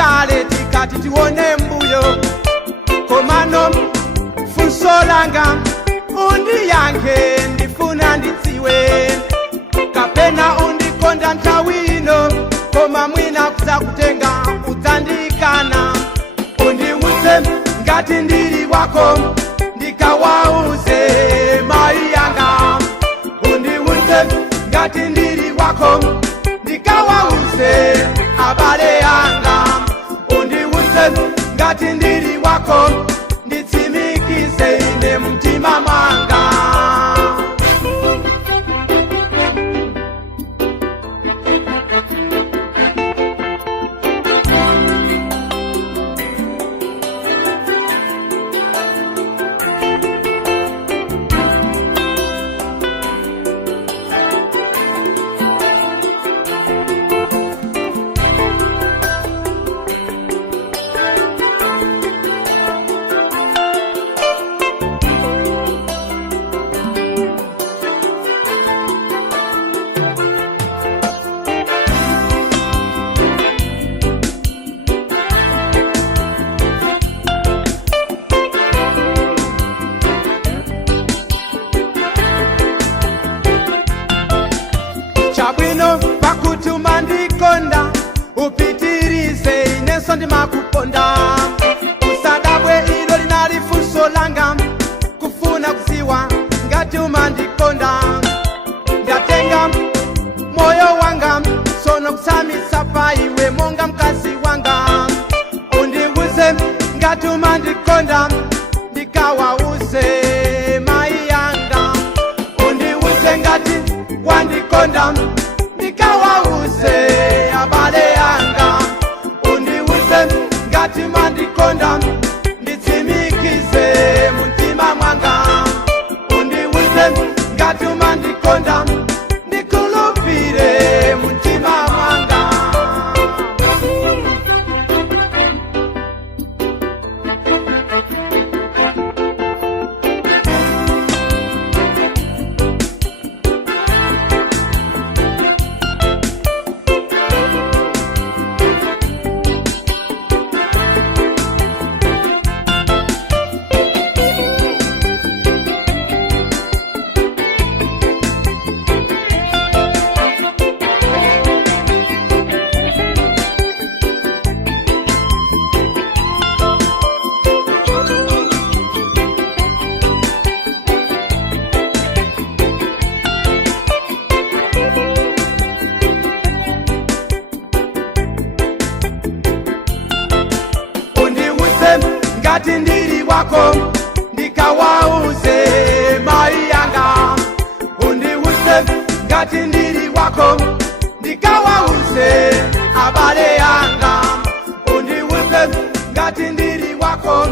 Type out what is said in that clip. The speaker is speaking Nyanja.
kale tikati tione mbuyo komano funso langa undiyankhe ndifuna ndidziwe kapena undikonda nthawi ino koma mwina kudzakutenga udzandikana undiwuze ngati ndili wako ndikawauze mayi yanga undiwuze ngati ndili wako ndikawauze abale yanga undiwuze ngati ndili wako nditsimikize ine mtima mwanga chabwino pakutuma ndikonda upitirize inenso ndimakukonda usadabwe ilo linali funso langa kufuna kudziwa ngati umandikonda ndatenga moyo wanga sono kusamisa pa iwe monga mkazi wanga undiwuze ngati umandikonda ndikawauze mayi yanga undiwuze ngati wandikonda ndikawauze abale yanga undiwuze ngati mandikonda nditsimikize mtima mwanga undiwuze ngati mandikonda ndikulupire mtima mwanga ngati ndili wako ndikawauze mayi yanga undiwuze ngati ndili wako ndikawauze abale yanga undiwuze ngati ndili wako